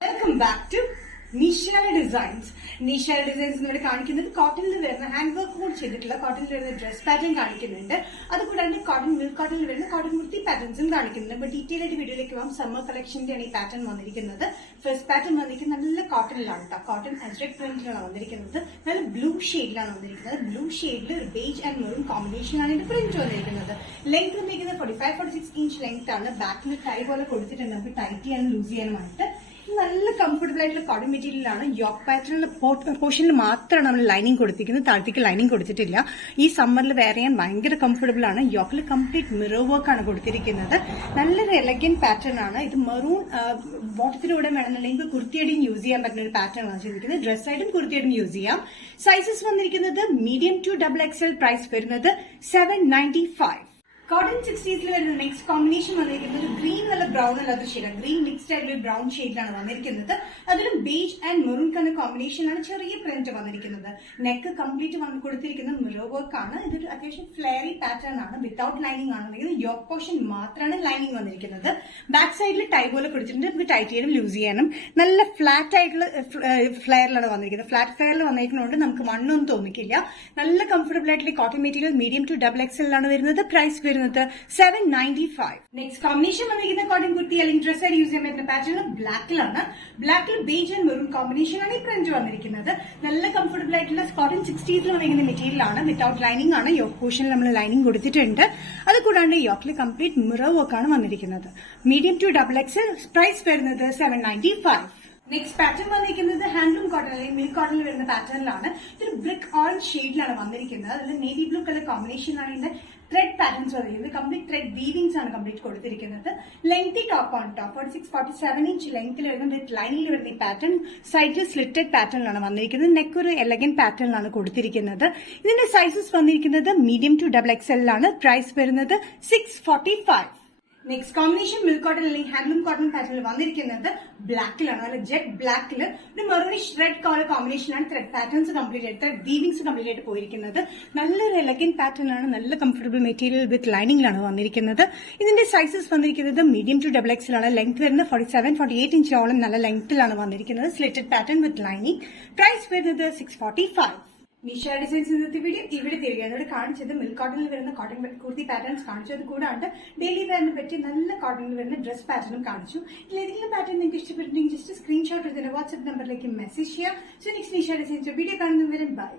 Welcome back to Nishara Designs. Nishara Designs ഇവിടെ കാണിക്കുന്നത് കോട്ടണിൽ വരുന്ന ഹാൻഡ് വർക്ക് കൂടി ചെയ്തിട്ടുള്ള കോട്ടണിൽ വരുന്ന ഡ്രസ് പാറ്റേൺ കാണിക്കുന്നുണ്ട്. അതുകൂടാണ്ട് കോട്ടൺ മിൽക്ക് കോട്ടണിൽ വരുന്ന കോട്ടൺ കുർത്തി പാറ്റേൺസും കാണിക്കുന്നുണ്ട്. അപ്പൊ ഡീറ്റെയിൽ ആയിട്ട് വീഡിയോയിലേക്ക് പോകാം. സമ്മർ കളക്ഷന്റെയാണ് ഈ പാറ്റേൺ വന്നിരിക്കുന്നത്. ഫസ്റ്റ് പാറ്റേൺ വന്നിരിക്കുന്നത് നല്ല കോട്ടണിലാണ് കേട്ടോ. കോട്ടൺ അജ്രക് പ്രിന്റിലാണ് വന്നിരിക്കുന്നത്. നല്ല ബ്ലൂ ഷെയ്ഡിലാണ് വന്നിരിക്കുന്നത്. ബ്ലൂ ഷെയ്ഡിൽ ഒരു ബേജ് ആൻഡ് മെറൂൺ കോമ്പിനേഷനാണ് ഇത് പ്രിന്റ് വന്നിരിക്കുന്നത്. ലെങ്ത് വന്നിരിക്കുന്നത് 45-46 ഇഞ്ച് ലെങ്ത് ആണ്. ബാക്കിൽ ടൈ പോലെ കൊടുത്തിട്ടുണ്ട്. നമുക്ക് ടൈറ്റ് ചെയ്യാനും ലൂസ് ചെയ്യാനുമായിട്ട് നല്ല കംഫർട്ടബിൾ ആയിട്ടുള്ള കോട്ടൺ മെറ്റീരിയൽ ആണ്. യോക്ക് പാറ്റേണിൽ പോർഷനിൽ മാത്രമാണ് നമ്മൾ ലൈനിങ് കൊടുത്തിരിക്കുന്നത്. താഴത്തേക്ക് ലൈനിങ് കൊടുത്തിട്ടില്ല. ഈ സമ്മറിൽ വെയർ ചെയ്യാൻ ഭയങ്കര കംഫർട്ടബിൾ ആണ്. യോക്കിൽ കംപ്ലീറ്റ് മിറർ വർക്ക് ആണ് കൊടുത്തിരിക്കുന്നത്. നല്ലൊരു എലഗന്റ് പാറ്റേൺ ആണ്. ഇത് മെറൂൺ ബോട്ടത്തിലൂടെ വേണമെന്നുണ്ടെങ്കിൽ കുർത്തിയടിയും യൂസ് ചെയ്യാൻ പറ്റുന്ന ഒരു പാറ്റേൺ ആണ് ചെയ്തിരിക്കുന്നത്. ഡ്രസ്സായിട്ടും കുർത്തിയടിയും യൂസ് ചെയ്യാം. സൈസസ് വന്നിരിക്കുന്നത് മീഡിയം ടു XXL. പ്രൈസ് വരുന്നത് $795. കോട്ടൺ 60s വരുന്ന നെക്സ്റ്റ് കോമ്പിനേഷൻ വന്നിരിക്കുന്നത് ഗ്രീൻ നല്ല ബ്രൗൺ അല്ലാത്ത ഷെയ്ഡാണ്. ഗ്രീൻ മിക്സ്ഡ് ആയിട്ടുള്ള ബ്രൗൺ ഷെയ്ഡിലാണ് വന്നിരിക്കുന്നത്. അതിലും ബേജ് ആൻഡ് മെറൂൺ കണ്ട കോമ്പിനേഷൻ ആണ്. ചെറിയ പ്രിന്റ് വന്നിരിക്കുന്നത്. നെക്ക് കംപ്ലീറ്റ് കൊടുത്തിരിക്കുന്നത് മിറർ വർക്ക് ആണ്. ഇതൊരു അത്യാവശ്യം ഫ്ലെയറി പാറ്റേൺ ആണ്. വിത്തൌട്ട് ലൈനിങ് ആണ്. യോക്ക് പോർഷൻ മാത്രമാണ് ലൈനിങ് വന്നിരിക്കുന്നത്. ബാക്ക് സൈഡിൽ ടൈ പോലെ കൊടുത്തിട്ടുണ്ട്. നമുക്ക് ടൈറ്റ് ചെയ്യാനും ലൂസ് ചെയ്യാനും നല്ല ഫ്ലാറ്റ് ആയിട്ടുള്ള ഫ്ലെയറിലാണ് വന്നിരിക്കുന്നത്. ഫ്ലാറ്റ് ഫ്ലെയറിൽ വന്നിരിക്കുന്നതുകൊണ്ട് നമുക്ക് മണ്ണൊന്നും തോന്നിക്കില്ല. നല്ല കംഫർട്ടബിൾ ആയിട്ടുള്ള cotton material medium to XXL ആണ് വരുന്നത്. പ്രൈസ് വരുന്നത് $795. നെക്സ്റ്റ് കോമ്പിനേഷൻ വന്നിരിക്കുന്ന കോട്ടൺ കുർത്തി അല്ലെങ്കിൽ ഡ്രസ് ആയിട്ട് യൂസ് ചെയ്യാൻ പറ്റുന്ന പാറ്റേൺ ബ്ലാക്കിലാണ്. ബ്ലാക്കിൽ ബേജ് ആൻഡ് മെറൂൺ കോമ്പിനേഷൻ ആണ് ഈ പ്രിന്റ് വന്നിരിക്കുന്നത്. നല്ല കംഫർട്ടബിൾ ആയിട്ടുള്ള കോട്ടൺ 60s വന്നിരിക്കുന്ന മെറ്റീരിയൽ ആണ്. വിത്തൌട്ട് ലൈനിങ് ആണ്. യോക്ക് പോർഷനിൽ നമ്മൾ ലൈനിങ് കൊടുത്തിട്ടുണ്ട്. അത് കൂടാണ്ട് യോക്കിൽ കംപ്ലീറ്റ് മിറർ വർക്ക് ആണ് വന്നിരിക്കുന്നത്. Medium to XXL. പ്രൈസ് വരുന്നത് $795. നെക്സ്റ്റ് പാറ്റേൺ വന്നിരിക്കുന്നത് ഹാൻഡ്ലൂം കോട്ടൺ അല്ലെങ്കിൽ മിൽക്ക് കോട്ടണിൽ വരുന്ന പാറ്റേണിലാണ്. ഇതൊരു ബ്രിക്ക് ഓറഞ്ച് ഷെയ്ഡിലാണ് വന്നിരിക്കുന്നത്. അതിൽ നേവി ബ്ലൂ കളർ കോമ്പിനേഷനാണ് ഇതിന്റെ ത്രെഡ് പാറ്റേൺസ് വന്നിരിക്കുന്നത്. കംപ്ലീറ്റ് ത്രെഡ് വീവിംഗ്സ് ആണ് കംപ്ലീറ്റ് കൊടുത്തിരിക്കുന്നത്. Lengthy top on top 46-47 inch ലെങ്ത്തിൽ വരുന്ന വിത്ത് ലൈനിൽ വരുന്ന ഈ പാറ്റേൺ സൈഡിൽ സ്ലിറ്റഡ് പാറ്റേണിലാണ് വന്നിരിക്കുന്നത്. നെക്ക് ഒരു എലഗന്റ് പാറ്റേണിലാണ് കൊടുത്തിരിക്കുന്നത്. ഇതിന്റെ സൈസസ് വന്നിരിക്കുന്നത് മീഡിയം ടു XXL ആണ്. പ്രൈസ് വരുന്നത് $645. നെക്സ്റ്റ് കോമ്പിനേഷൻ മിൽക്ക് കോട്ടൺ അല്ലെങ്കിൽ ഹാൻഡ്ലൂം കോട്ടൺ പാറ്റേണിൽ വന്നിരിക്കുന്നത് ബ്ലാക്കിലാണ്. അല്ല ജെറ്റ് ബ്ലാക്കിൽ ഒരു മെറൂണിഷ് റെഡ് കളർ കോമ്പിനേഷനാണ്. ത്രെഡ് പാറ്റേൺസ് കംപ്ലീറ്റ് ആയിട്ട് ത്രെഡ് വീവിംഗ്സ് കംപ്ലീറ്റ് ആയിട്ട് പോയിരിക്കുന്നത്. നല്ലൊരു എലഗന്റ് പാറ്റേൺ ആണ്. നല്ല കംഫർട്ടബിൾ മെറ്റീരിയൽ വിത്ത് ലൈനിങ്ങിലാണ് വന്നിരിക്കുന്നത്. ഇതിന്റെ സൈസസ് വന്നിരിക്കുന്നത് മീഡിയം ടു XXL ആണ്. ലെങ്ത് വരുന്നത് 47-48 ഇഞ്ചോളം നല്ല ലെങ്ത്തിലാണ് വന്നിരിക്കുന്നത്. Slitted pattern with lining. Price വരുന്നത് $645. നിഷ ഡിസൈൻസ് ഇന്നത്തെ വീഡിയോ ഇവിടെ തിരികെ ഇവിടെ കാണിച്ചത് മിൽക്ക് കോട്ടണിൽ വരുന്ന കോട്ടൺ കുർത്തി പാറ്റേൺസ് കാണിച്ചു. അത് കൂടാണ്ട് ഡെയിലി വെയറിനെ പറ്റി നല്ല കോട്ടണിൽ വരുന്ന ഡ്രസ് പാറ്റേണും കാണിച്ചു. ഇതിലേതെങ്കിലും പാറ്റേൺ നിങ്ങൾക്ക് ഇഷ്ടപ്പെട്ടിട്ടുണ്ടെങ്കിൽ ജസ്റ്റ് സ്ക്രീൻഷോട്ട് എടുത്തതിന്റെ വാട്സ്ആപ്പ് നമ്പറിലേക്ക് മെസ്സേജ് ചെയ്യാം. So next Nisha designs video കാണുന്നവരെ ബൈ.